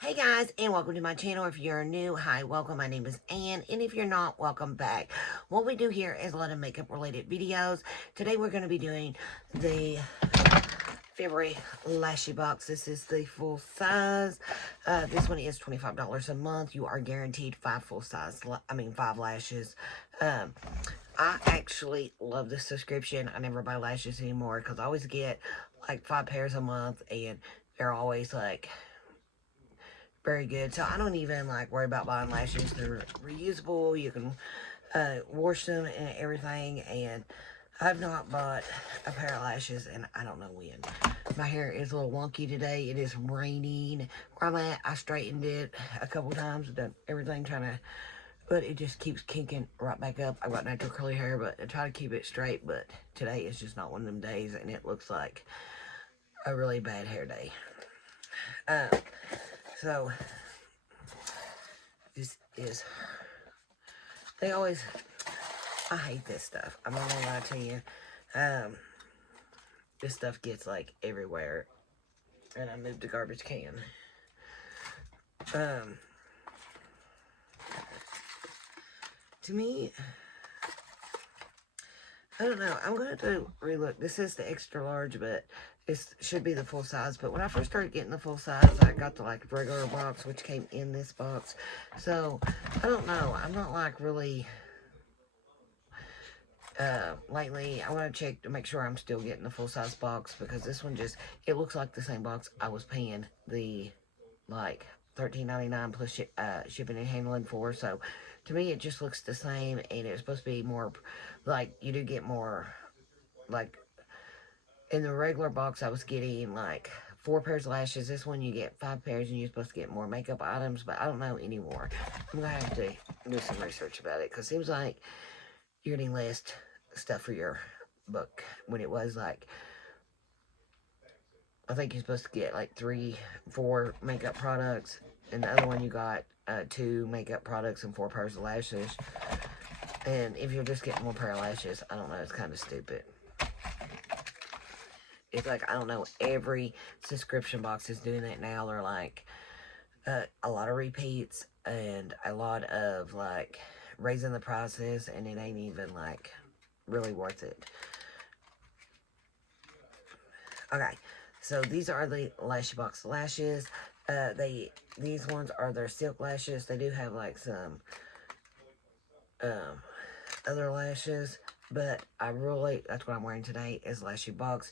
Hey guys, and welcome to my channel. If you're new, hi, welcome. My name is Ann, and if you're not, welcome back. What we do here is a lot of makeup related videos. Today we're going to be doing the February Lashy box. This is the full size. This one is $25 a month. You are guaranteed five lashes. I actually love this subscription. I never buy lashes anymore because I always get like 5 pairs a month, and they're always like very good. So I don't even like worry about buying lashes. They're reusable. You can wash them and everything. And I've not bought a pair of lashes and I don't know when. My hair is a little wonky today. It is raining where I'm at. I straightened it a couple times, done everything trying to, but it just keeps kinking right back up. I've got natural curly hair, but I try to keep it straight. But today is just not one of them days, and it looks like a really bad hair day. So this is, I hate this stuff. I'm not gonna lie to you. This stuff gets like everywhere, and I moved the garbage can. To me, I don't know. I'm gonna have to relook. This is the extra large, but it should be the full size. But when I first started getting the full size, I got the like regular box, which came in this box. So I don't know. I'm not like really. Lately, I want to check to make sure I'm still getting the full size box, because this one just, it looks like the same box I was paying the like $13.99 plus shipping and handling for. So to me, it just looks the same, and it's supposed to be more like, you do get more, like in the regular box I was getting like 4 pairs of lashes. This one you get 5 pairs, and you're supposed to get more makeup items, but I don't know anymore. I'm gonna have to do some research about it, because it seems like you're getting less stuff for your book, when it was like, I think you're supposed to get like 4 makeup products, and the other one you got 2 makeup products and 4 pairs of lashes. And if you're just getting 1 pair of lashes, I don't know, it's kind of stupid. It's like, I don't know, every subscription box is doing that now. They're like a lot of repeats and a lot of like raising the prices, and it ain't even like really worth it. Okay, so these are the Lashybox lashes. These ones are their silk lashes. They do have like some other lashes, but that's what I'm wearing today is Lashybox.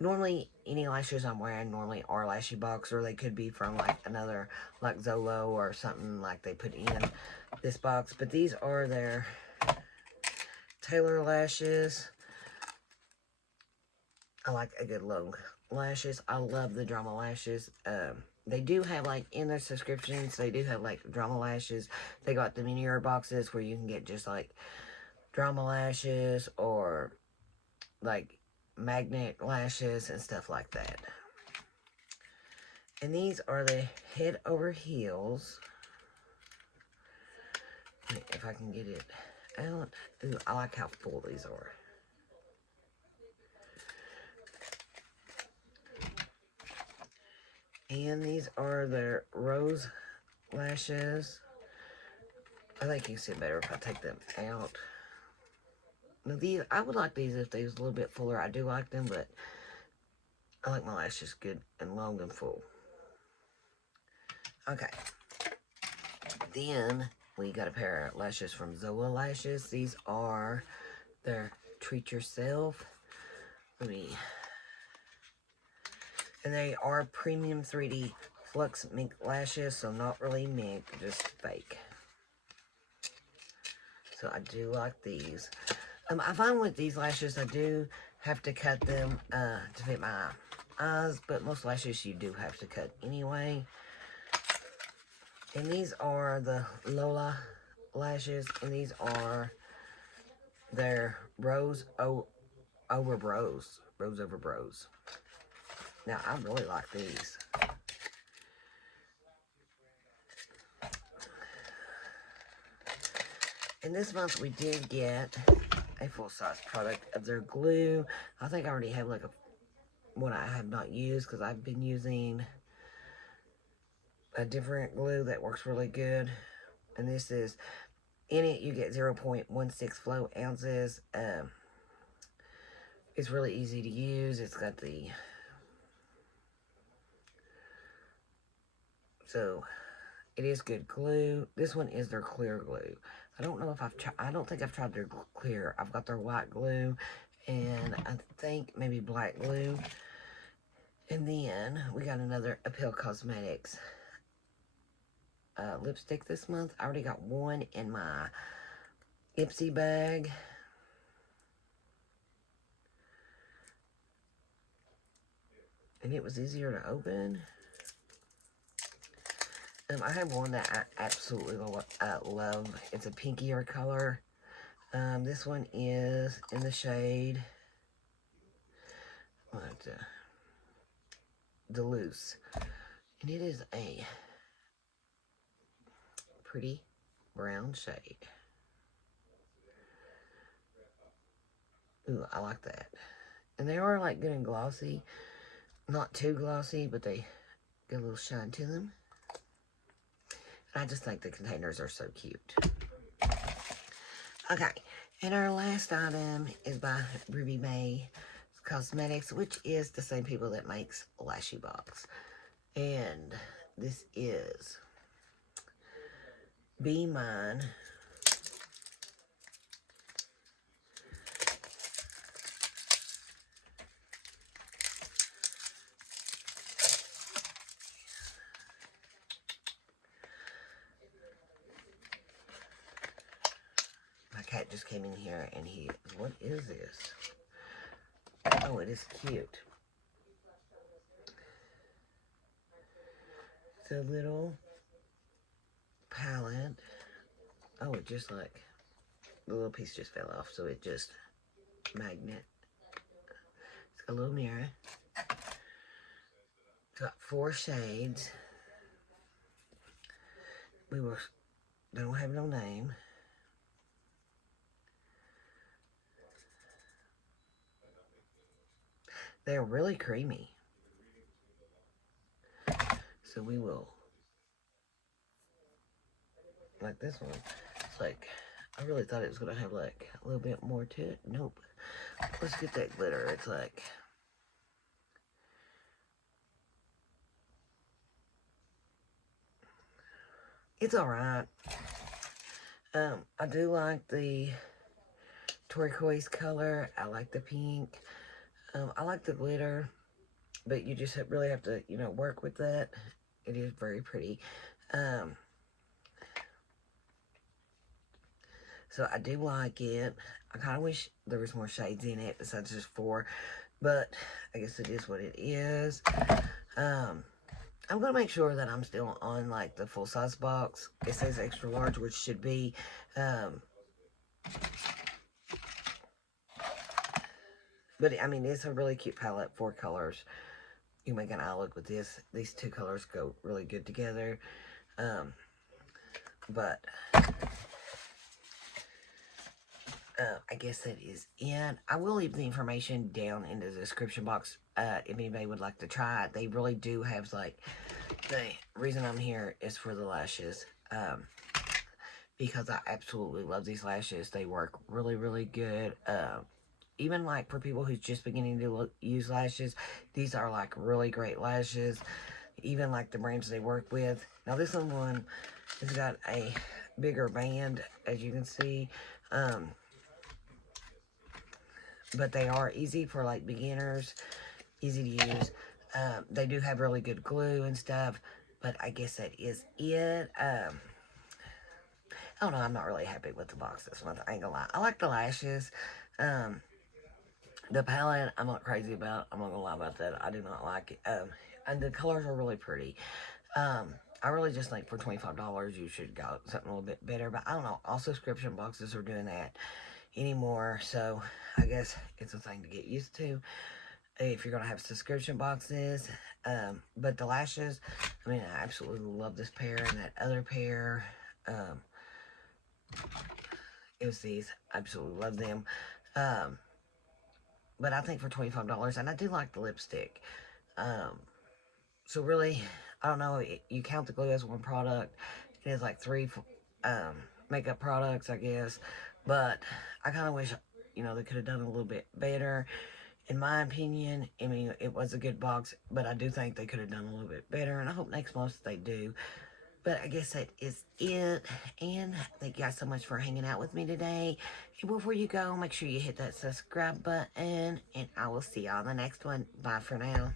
Normally, any lashes I'm wearing normally are Lashybox, or they could be from like another, like Zolo or something like they put in this box. But these are their Taylor lashes. I like a good long lashes. I love the drama lashes. They do have like in their subscriptions, they do have like drama lashes. They got the miniature boxes where you can get just like drama lashes or like magnet lashes and stuff like that. And these are the head over heels. If I can get it out. Ooh, I like how full these are. And these are their rose lashes. I think you can see it better if I take them out. Now these, I would like these if they was a little bit fuller. I do like them, but I like my lashes good and long and full. Okay. Then we got a pair of lashes from Zola Lashes. These are their Treat Yourself. And they are premium 3D Flux Mink lashes, so not really mink, just fake. So I do like these. I find with these lashes, I do have to cut them to fit my eyes, but most lashes you do have to cut anyway. And these are the Lola lashes, and these are their Rose over Bros. Rose over Bros. Now, I really like these. And this month we did get a full-size product of their glue. I think I already have like one I have not used, because I've been using a different glue that works really good. And this is, in it you get 0.16 flow ounces. It's really easy to use. It's got the, so it is good glue. This one is their clear glue. I don't know if I don't think I've tried their clear. I've got their white glue and I think maybe black glue. And then we got another Appeal Cosmetics lipstick this month. I already got one in my Ipsy bag. And it was easier to open. I have one that I absolutely love. It's a pinkier color. This one is in the shade Deluxe. And it is a pretty brown shade. Ooh, I like that. And they are like good and glossy. Not too glossy, but they get a little shine to them. And I just think the containers are so cute. Okay, and our last item is by Ruby May Cosmetics, which is the same people that makes Lashybox. And this is Be Mine. My cat just came in here and what is this? Oh, it is cute. It's a little palette. Oh, it just like, the little piece just fell off, so it just magnet. It's got a little mirror. It's got 4 shades. They don't have no name. They're really creamy. So we will, like this one, it's like, I really thought it was going to have like a little bit more to it. Nope. Let's get that glitter. It's like, it's alright. I do like the turquoise color. I like the pink. I like the glitter, but you just really have to, you know, work with that. It is very pretty. So I do like it. I kind of wish there was more shades in it besides just 4, but I guess it is what it is. I'm going to make sure that I'm still on, like, the full-size box. It says extra large, which should be, but, I mean, it's a really cute palette, 4 colors. You can make an eye look with this. These 2 colors go really good together. But I guess that is it. I will leave the information down in the description box if anybody would like to try it. They really do have, like, the reason I'm here is for the lashes. Because I absolutely love these lashes. They work really, really good. Even, like, for people who's just beginning to use lashes, these are, like, really great lashes. Even, like, the brands they work with. Now, this one has got a bigger band, as you can see. But they are easy for, like, beginners. Easy to use. They do have really good glue and stuff. But I guess that is it. I don't know. I'm not really happy with the box this month. I ain't gonna lie. I like the lashes. The palette, I'm not crazy about. I'm not gonna lie about that. I do not like it. And the colors are really pretty. I really just think for $25, you should go something a little bit better. But I don't know. All subscription boxes are doing that anymore. So I guess it's a thing to get used to if you're going to have subscription boxes. But the lashes, I mean, I absolutely love this pair and that other pair. It was these. I absolutely love them. But I think for $25, and I do like the lipstick. So really, I don't know, you count the glue as one product. It is like 3 makeup products, I guess. But I kind of wish, they could have done a little bit better. In my opinion, I mean, it was a good box, but I do think they could have done a little bit better, and I hope next month they do. But I guess that is it, and thank you guys so much for hanging out with me today. And before you go, make sure you hit that subscribe button, and I will see y'all in the next one. Bye for now.